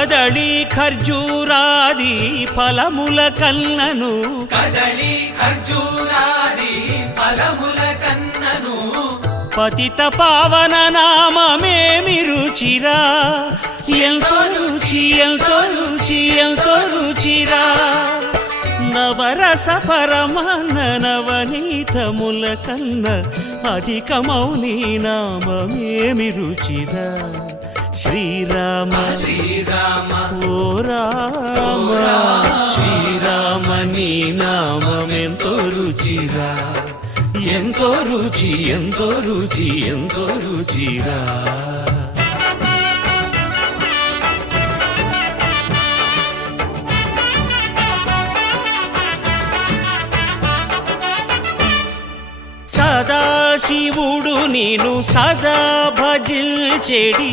కదళి ఖర్జూరాది ఫలముల కన్నను కదళి ఖర్జూరాది ఫలముల కన్నను పతిత పావన నామమేమి రుచిరా ఎంతో రుచి ఎంతో రుచి ఎంతో రుచిరా నవరస పరమాన్న నవనీతముల కన్న అధికమౌని నామమేమి రుచిరా శ్రీరామ శ్రీరామ ఓ రామ శ్రీరామ నీ నామమెంతో రుచిరా ఎంతో రుచి ఎంతో రుచి ఎంతో రుచిరా సదాశివుడు నేను సదా భజిల్చెడి